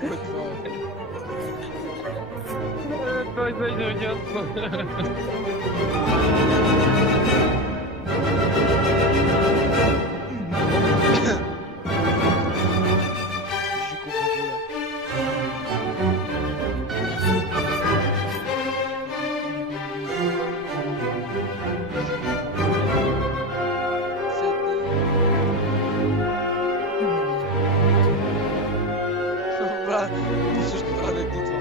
Кой това е? Той зайде ясно. Жико Богоя. Брат, ти също трябва да е битва.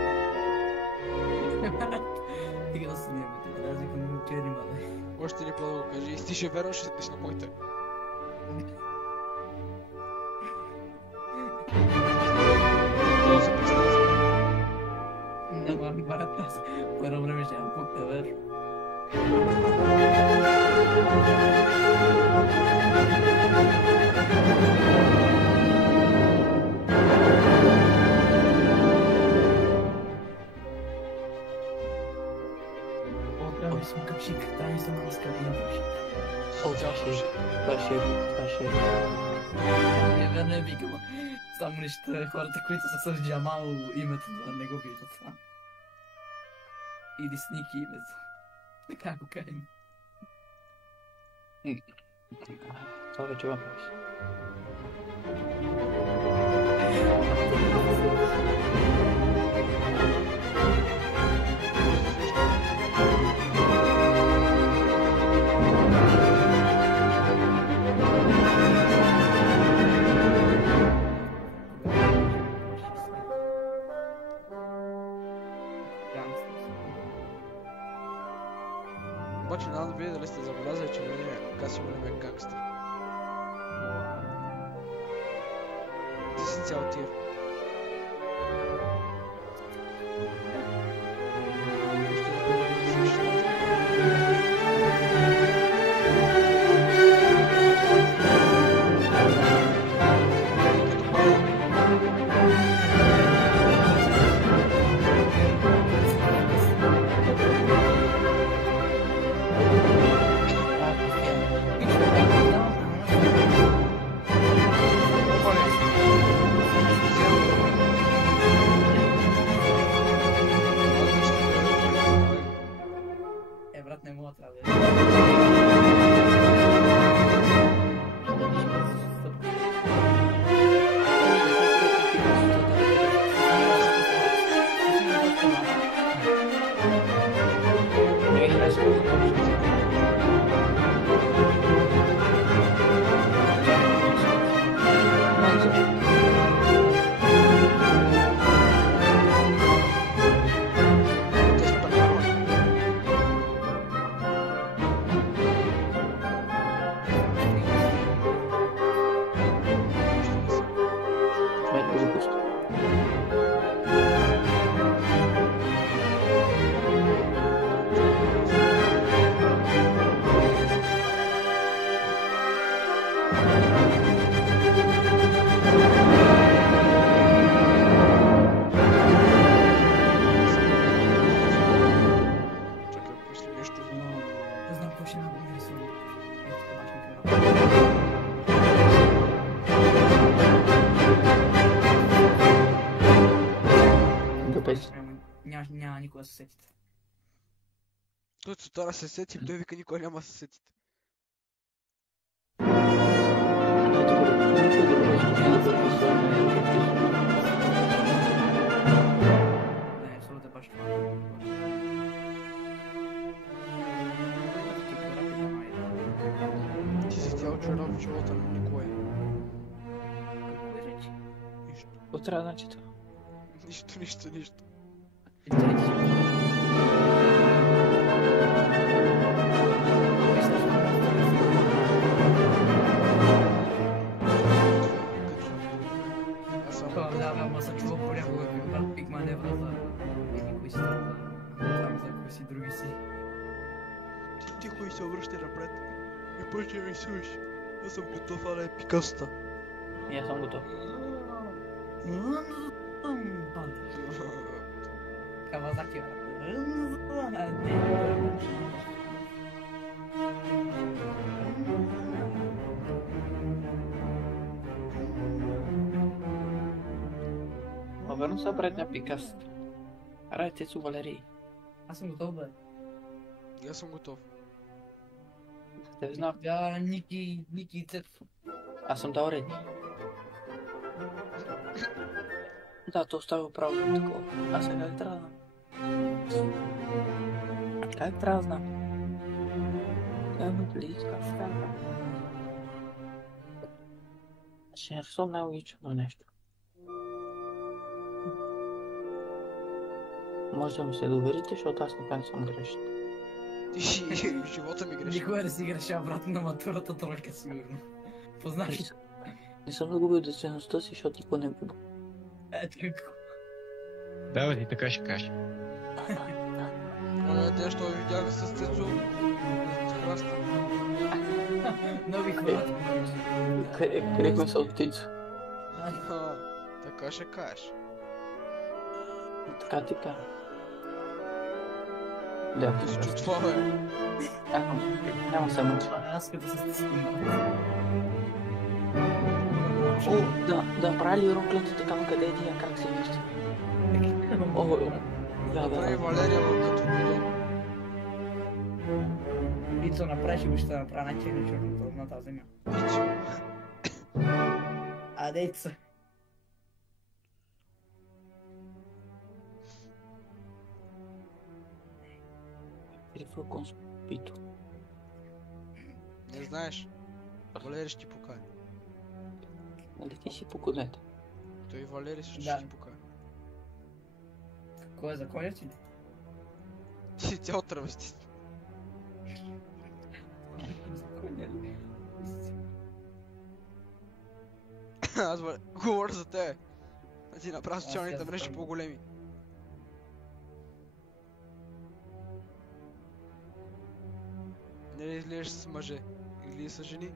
Тега да се нямате, разлика му кери мале. Още не по да го кажи. И ти ще верваш ще се на моите. Това се представя. Няма брат, аз първо време ще имам пук да вер. Ой, съм къпшик, трябва съм да скъпим къпшик. Това ще е. Не верно викам, само неща хората, които са с Джамал името да не го виждат това. Или сники името. Така го кажем. Това вече го правиш. Обаче надо да видя дали сте забелязали, че мене Касио е гангстър. Ти си цял тир. Брат, не мога трябва да е. Няма никога да се сетите. Той Цутара се сети, той вика никога няма да се сетите. Не, абсолютно баш това. Ти си цял човек в живота на Николай. Какво е речи? Нищо. Какво трябва да значи това? Нищо. Ама се чува понякога как пик маневра за никой си тръгва. Там за кой си други си. Ти тихо и се обръщай напред. И почне ми слушаш. Аз съм готов, але е пикаста. И аз съм готов. Кавазаки. върна се обратно пикаст. Рай, Цецо Валерий. Аз съм готов, бе. И аз съм готов. Те знам. Да, Ники и Цецо. Аз съм дал реди. Да, то оставя право за такова. Аз сега как трябва да знам? Как трябва да знам? Как ме близо, как се казва? Ще нарисувам най-логично нещо. Може да ми се доверите, защото аз никога не съм грешен. Ти в живота ми греши. Никога не си греша обратно на матурата тройка, сигурно. Познаш ли? Не съм загубил действеността си, защото никога не губа. Ето какво. Да, бе, ти така ще кажеш. Те, що видях с Цецо, храста. Нови хора. Крехме се от Тицо. Така ще кажеш. Така ти кажа. Да, Ти си чу това, бе. няма се мъча. Аз като се стискам. О, да, правили роклята там, къде е тия, как се вижда. О, Направи да. Валерия като бидон. Ицо, направи, ще го ще направя най-черни черното на тази земя. А, дейца. Какво е конспито? Не знаеш. Валерия ще ти покаже. Нали ти си поконете? Той и Валерия също Да. ще ти покаже. Кой е за кой ти? Ти цял травестит. Аз говоря за тебе. Да ти направя социалните казвам. мрежи по-големи. Не ли излезеш с мъже? Или с жени?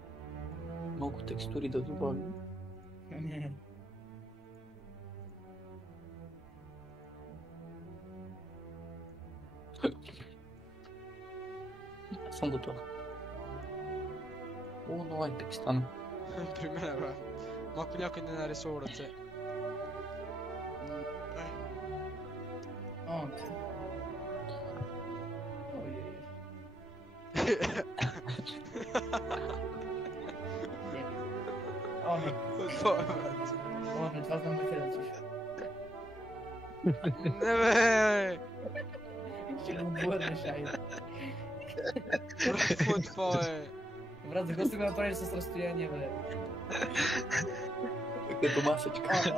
Малко текстури да добавим. Не. Аз съм готов. О, много епик стана. При мен, брат. Малко някой не нарисува ръце. О, ти. Ой. О, не. Това е, брат. О, не, това знам да къде отиш. Не бе! Ще го бърнеш, айде. Брат, какво е това, бе? Брат, за какво сте го направили с разстояние, бе? Като масичка.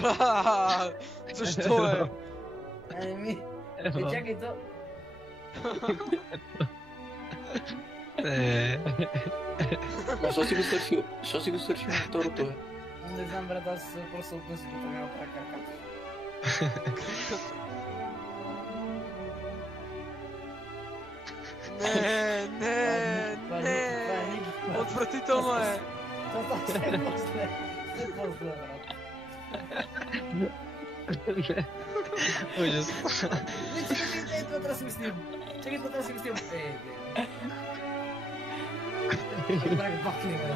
Брат! Защо, бе? Ами, чакай то. Защо си го свършил? Защо си го свършил на второто, бе? Не знам, брат, аз просто от мъзиката няма правя както. Не, Това е не! Ники, брат. Отвратително е! Това е после. Все после, брат. Ужас. Чакай, това трябва да си го снимам. Чакай, това трябва да си го снимам. Брак, бахли, бе.